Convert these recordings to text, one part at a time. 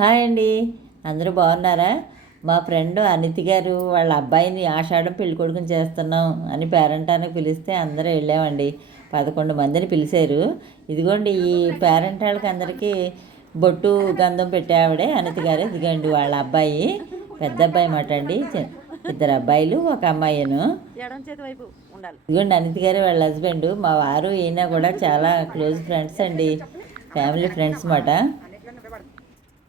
Hi అండి. అందరూ బాగున్నారా? మా ఫ్రెండ్ అనితి గారు వాళ్ళ అబ్బాయిని ఆషాఢం పెళ్ళికొడుకుని చేస్తున్నాం అని పేరెంటానికి పిలిస్తే అందరూ వెళ్ళామండి. 11 మందిని పిలిచారు. ఇదిగోండి ఈ పేరెంటాళ్ళకి అందరికీ బొట్టు గంధం పెట్టే ఆవిడే అనితి గారు. ఇదిగోండి వాళ్ళ అబ్బాయి, పెద్ద అబ్బాయి మాట అండి. ఇద్దరు అబ్బాయిలు ఒక అమ్మాయిను. ఇదిగోండి అనితి గారు వాళ్ళ హస్బెండ్. మా వారు ఈయన కూడా చాలా క్లోజ్ ఫ్రెండ్స్ అండి, ఫ్యామిలీ ఫ్రెండ్స్ మాట.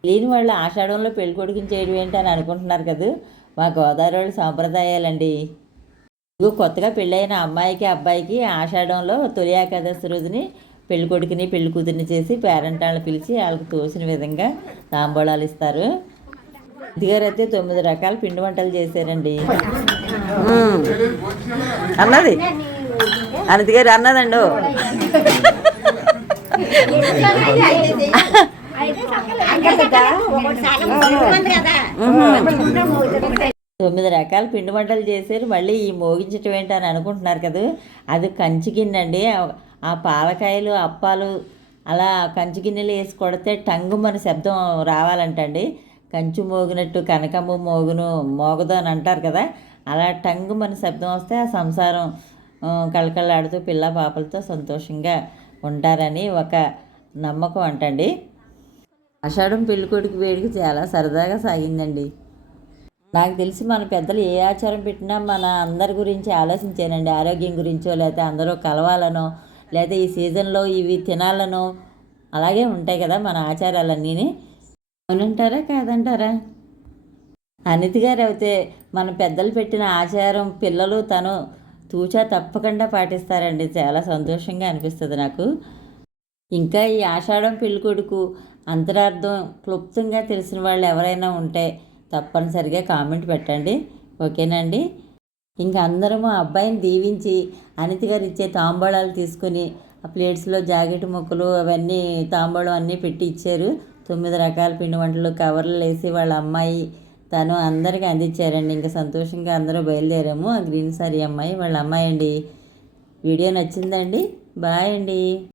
లేని వాళ్ళు ఆషాఢంలో పెళ్ళికొడుకుని చేయడం ఏంటి అని అనుకుంటున్నారు కదా. మా గోదావరి వాళ్ళు సాంప్రదాయాలండి. ఇదిగో కొత్తగా పెళ్ళైన అమ్మాయికి అబ్బాయికి ఆషాఢంలో తొలి ఏకాదశి రోజుని పెళ్ళికొడుకుని పెళ్లి కూతురిని చేసి పేరెంటాలను పిలిచి వాళ్ళకి తోసిన విధంగా తాంబూలాలు ఇస్తారు. ఇదిగారు అయితే 9 రకాల పిండి వంటలు చేశారండి. అన్నది అనితి గారు అన్నదండు. 9 రకాల పిండి వంటలు చేశారు. మళ్ళీ ఈ మోగించటం ఏంటి అని అనుకుంటున్నారు కదా. అది కంచి గిన్నె అండి. ఆ పాలకాయలు అప్పాలు అలా కంచి గిన్నెలు వేసి కొడితే టంగుమని శబ్దం రావాలంటండి. కంచు మోగినట్టు కనకమ్మ మోగదు అని అంటారు కదా. అలా టంగుమని శబ్దం వస్తే ఆ సంసారం కళకళలాడుతూ పిల్ల పాపలతో సంతోషంగా ఉంటారని ఒక నమ్మకం అంటండి. ఆషాఢం పెళ్ళికొడుకు వేడుక చాలా సరదాగా సాగిందండి. నాకు తెలిసి మన పెద్దలు ఏ ఆచారం పెట్టినా మన అందరి గురించి ఆలోచించానండి. ఆరోగ్యం గురించో, లేకపోతే అందరూ కలవాలనో, లేకపోతే ఈ సీజన్లో ఇవి తినాలనో అలాగే ఉంటాయి కదా మన ఆచారాలన్నీ. అవునంటారా కాదంటారా? అనితి గారు అయితే మన పెద్దలు పెట్టిన ఆచారం పిల్లలు తను తూచా తప్పకుండా పాటిస్తారండి. చాలా సంతోషంగా అనిపిస్తుంది నాకు. ఇంకా ఈ ఆషాఢం పెళ్ళికొడుకు అంతరార్థం క్లుప్తంగా తెలిసిన వాళ్ళు ఎవరైనా ఉంటే తప్పనిసరిగా కామెంట్ పెట్టండి. ఓకేనండి. ఇంకా అందరము అబ్బాయిని దీవించి అనితి గారు ఇచ్చే తాంబూలాలు తీసుకొని ఆ ప్లేట్స్లో జాకెట్ ముక్కలు అవన్నీ తాంబూలం అన్నీ పెట్టి ఇచ్చారు. 9 రకాల పిండి వంటలు కవర్లు వేసి వాళ్ళ అమ్మాయి తను అందరికీ అందించారండి. ఇంకా సంతోషంగా అందరూ బయలుదేరాము. ఆ గ్రీన్ సారీ అమ్మాయి వాళ్ళ అమ్మాయి అండి. వీడియో నచ్చిందండి. బాయ్ అండి.